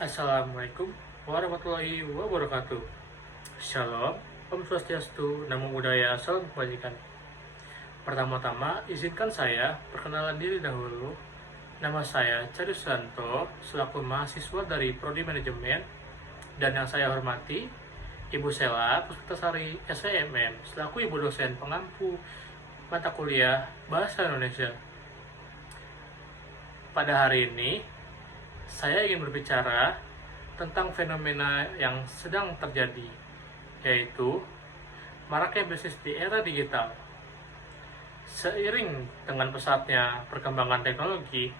Assalamualaikum warahmatullahi wabarakatuh. Shalom, Om Swastiastu, Namo Buddhaya, Salam Kebajikan. Pertama-tama, izinkan saya perkenalan diri dahulu. Nama saya Carius Santo, selaku mahasiswa dari Prodi Manajemen, dan yang saya hormati, Ibu Sela Puspitasari SEMM, selaku Ibu dosen pengampu mata kuliah Bahasa Indonesia. Pada hari ini, saya ingin berbicara tentang fenomena yang sedang terjadi, yaitu maraknya bisnis di era digital. Seiring dengan pesatnya perkembangan teknologi,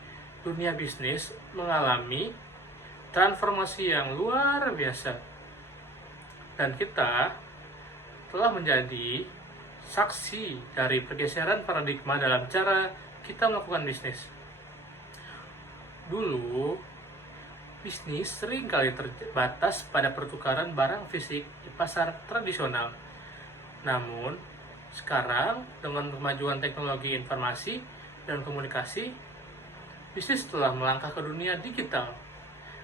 dunia bisnis mengalami transformasi yang luar biasa. Dan kita telah menjadi saksi dari pergeseran paradigma dalam cara kita melakukan bisnis. Dulu, bisnis seringkali terbatas pada pertukaran barang fisik di pasar tradisional. Namun, sekarang dengan kemajuan teknologi informasi dan komunikasi, bisnis telah melangkah ke dunia digital,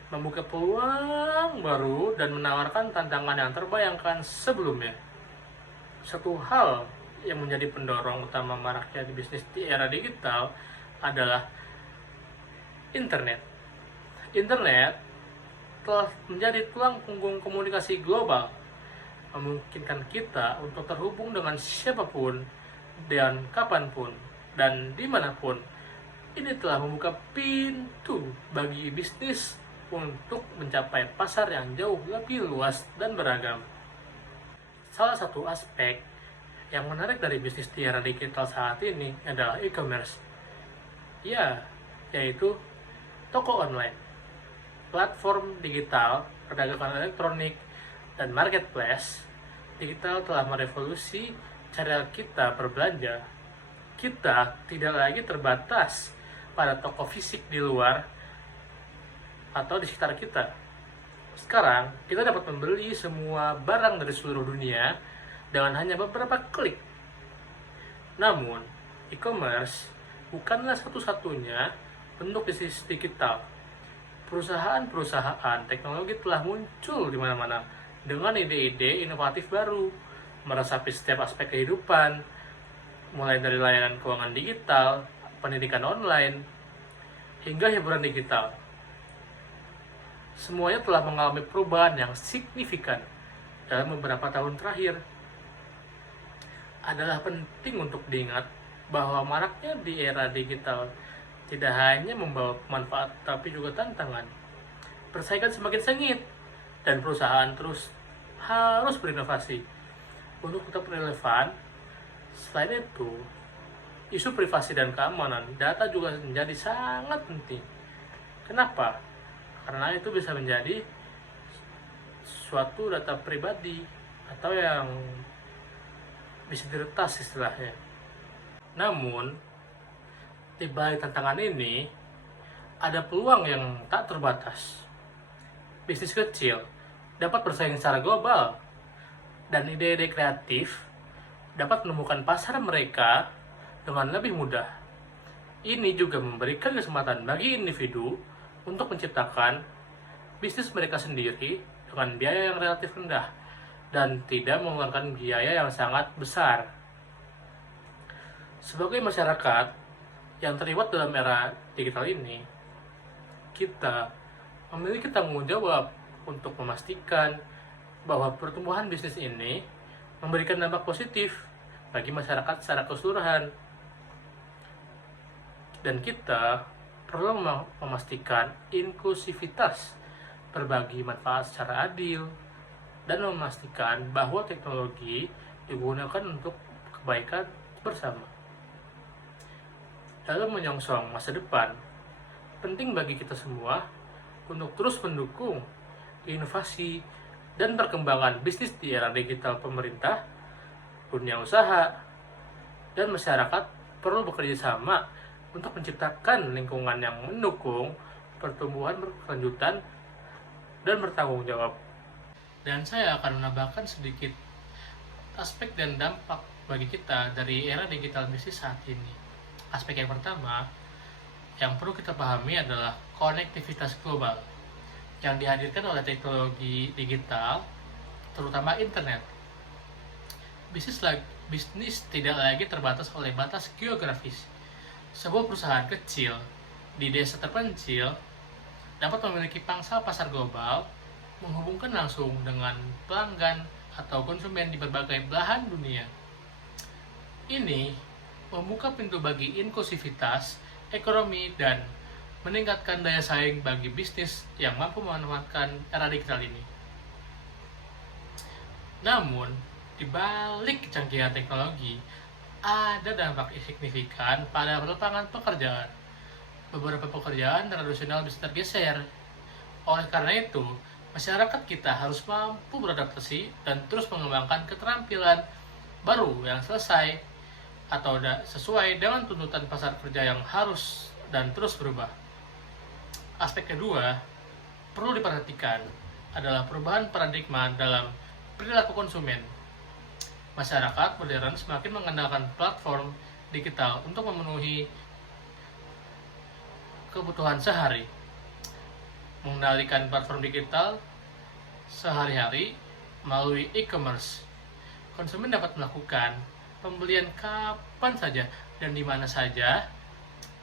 membuka peluang baru dan menawarkan tantangan yang terbayangkan sebelumnya. Satu hal yang menjadi pendorong utama maraknya bisnis di era digital adalah internet. Internet telah menjadi tulang punggung komunikasi global, memungkinkan kita untuk terhubung dengan siapapun dan kapanpun dan dimanapun. Ini telah membuka pintu bagi bisnis untuk mencapai pasar yang jauh lebih luas dan beragam. Salah satu aspek yang menarik dari bisnis di era digital saat ini adalah e-commerce. Yaitu toko online. Platform digital, perdagangan elektronik, dan marketplace digital telah merevolusi cara kita berbelanja. Kita tidak lagi terbatas pada toko fisik di luar atau di sekitar kita. Sekarang, kita dapat membeli semua barang dari seluruh dunia dengan hanya beberapa klik. Namun, e-commerce bukanlah satu-satunya bentuk bisnis digital. Perusahaan-perusahaan teknologi telah muncul di mana-mana dengan ide-ide inovatif baru, meresapi setiap aspek kehidupan, mulai dari layanan keuangan digital, pendidikan online, hingga hiburan digital. Semuanya telah mengalami perubahan yang signifikan dalam beberapa tahun terakhir. Adalah penting untuk diingat bahwa maraknya di era digital tidak hanya membawa manfaat tapi juga tantangan. Persaingan semakin sengit dan perusahaan terus harus berinovasi untuk tetap relevan. Selain itu, isu privasi dan keamanan data juga menjadi sangat penting. Kenapa? Karena itu bisa menjadi suatu data pribadi atau yang bisa diretas istilahnya. Namun, di balik tantangan ini, ada peluang yang tak terbatas. Bisnis kecil dapat bersaing secara global, dan ide-ide kreatif dapat menemukan pasar mereka dengan lebih mudah. Ini juga memberikan kesempatan bagi individu untuk menciptakan bisnis mereka sendiri dengan biaya yang relatif rendah dan tidak mengeluarkan biaya yang sangat besar. Sebagai masyarakat yang terlibat dalam era digital ini, kita memiliki tanggung jawab untuk memastikan bahwa pertumbuhan bisnis ini memberikan dampak positif bagi masyarakat secara keseluruhan. Dan kita perlu memastikan inklusivitas, berbagi manfaat secara adil, dan memastikan bahwa teknologi digunakan untuk kebaikan bersama. Dalam menyongsong masa depan, penting bagi kita semua untuk terus mendukung inovasi dan perkembangan bisnis di era digital. Pemerintah, dunia usaha, dan masyarakat perlu bekerja sama untuk menciptakan lingkungan yang mendukung pertumbuhan berkelanjutan dan bertanggung jawab. Dan saya akan menambahkan sedikit aspek dan dampak bagi kita dari era digital bisnis saat ini. Aspek yang pertama yang perlu kita pahami adalah konektivitas global. yang dihadirkan oleh teknologi digital, terutama internet. Bisnis tidak lagi terbatas oleh batas geografis. Sebuah perusahaan kecil di desa terpencil dapat memiliki pangsa pasar global, menghubungkan langsung dengan pelanggan atau konsumen di berbagai belahan dunia. Ini membuka pintu bagi inklusivitas ekonomi dan meningkatkan daya saing bagi bisnis yang mampu memanfaatkan era digital ini. Namun, di balik kecanggihan teknologi, ada dampak signifikan pada lapangan pekerjaan. Beberapa pekerjaan tradisional bisa tergeser. Oleh karena itu, masyarakat kita harus mampu beradaptasi dan terus mengembangkan keterampilan baru yang selesai atau sesuai dengan tuntutan pasar kerja yang harus dan terus berubah. Aspek kedua perlu diperhatikan adalah perubahan paradigma dalam perilaku konsumen. Masyarakat modern semakin mengandalkan platform digital untuk memenuhi kebutuhan sehari. Mengendalikan platform digital sehari-hari melalui e-commerce. Konsumen dapat melakukan pembelian kapan saja dan di mana saja,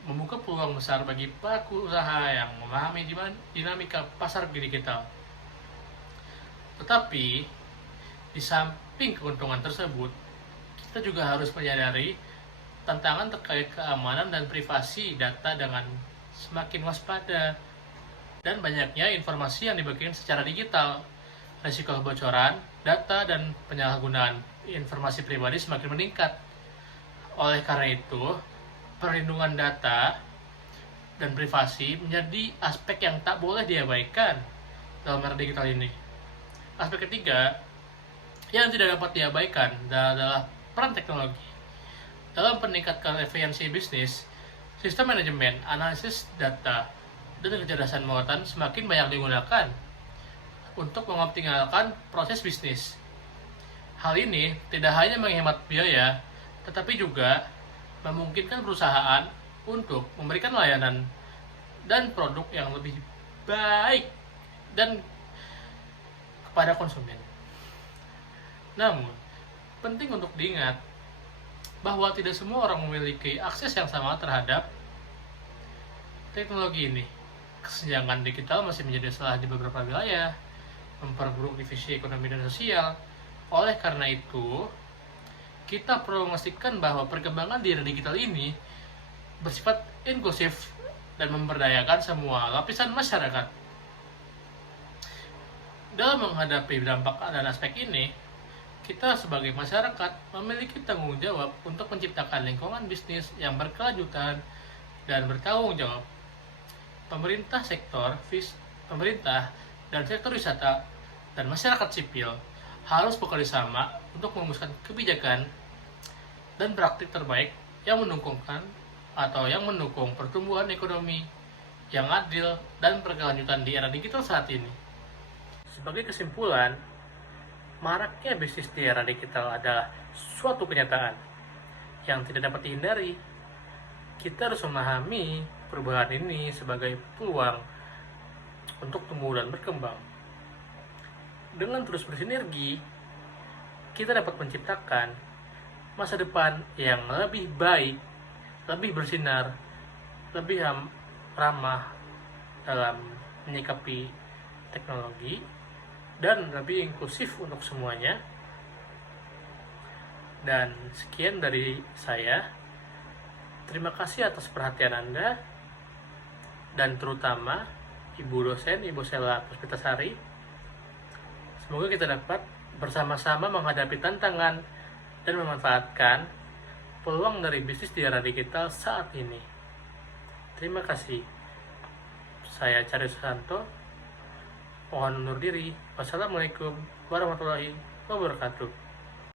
membuka peluang besar bagi pelaku usaha yang memahami dinamika pasar digital. Tetapi, di samping keuntungan tersebut, kita juga harus menyadari tantangan terkait keamanan dan privasi data dengan semakin waspada dan banyaknya informasi yang dibagikan secara digital. Risiko kebocoran, data, dan penyalahgunaan informasi pribadi semakin meningkat. Oleh karena itu, perlindungan data dan privasi menjadi aspek yang tak boleh diabaikan dalam era digital ini. Aspek ketiga yang tidak dapat diabaikan adalah peran teknologi. Dalam meningkatkan efisiensi bisnis, sistem manajemen, analisis data, dan kecerdasan buatan semakin banyak digunakan untuk mengoptimalkan proses bisnis. Hal ini tidak hanya menghemat biaya, tetapi juga memungkinkan perusahaan untuk memberikan layanan dan produk yang lebih baik dan kepada konsumen. Namun, penting untuk diingat bahwa tidak semua orang memiliki akses yang sama terhadap teknologi ini. Kesenjangan digital masih menjadi masalah di beberapa wilayah, memperburuk divisi ekonomi dan sosial. Oleh karena itu, kita perlu memastikan bahwa perkembangan di era digital ini bersifat inklusif dan memberdayakan semua lapisan masyarakat. Dalam menghadapi dampak dan aspek ini, kita sebagai masyarakat memiliki tanggung jawab untuk menciptakan lingkungan bisnis yang berkelanjutan dan bertanggung jawab. Pemerintah dan sektor wisata dan masyarakat sipil harus bekerja sama untuk merumuskan kebijakan dan praktik terbaik yang mendukung pertumbuhan ekonomi yang adil dan berkelanjutan di era digital saat ini. Sebagai kesimpulan, maraknya bisnis di era digital adalah suatu kenyataan yang tidak dapat dihindari. Kita harus memahami perubahan ini sebagai peluang untuk tumbuh dan berkembang. Dengan terus bersinergi, kita dapat menciptakan masa depan yang lebih baik, lebih bersinar, lebih ramah dalam menyikapi teknologi, dan lebih inklusif untuk semuanya. Dan sekian dari saya. Terima kasih atas perhatian Anda, dan terutama Ibu dosen, Ibu Sela Puspitasari. Semoga kita dapat bersama-sama menghadapi tantangan dan memanfaatkan peluang dari bisnis di era digital saat ini. Terima kasih. Saya Cari Susanto. Mohon undur diri. Wassalamualaikum warahmatullahi wabarakatuh.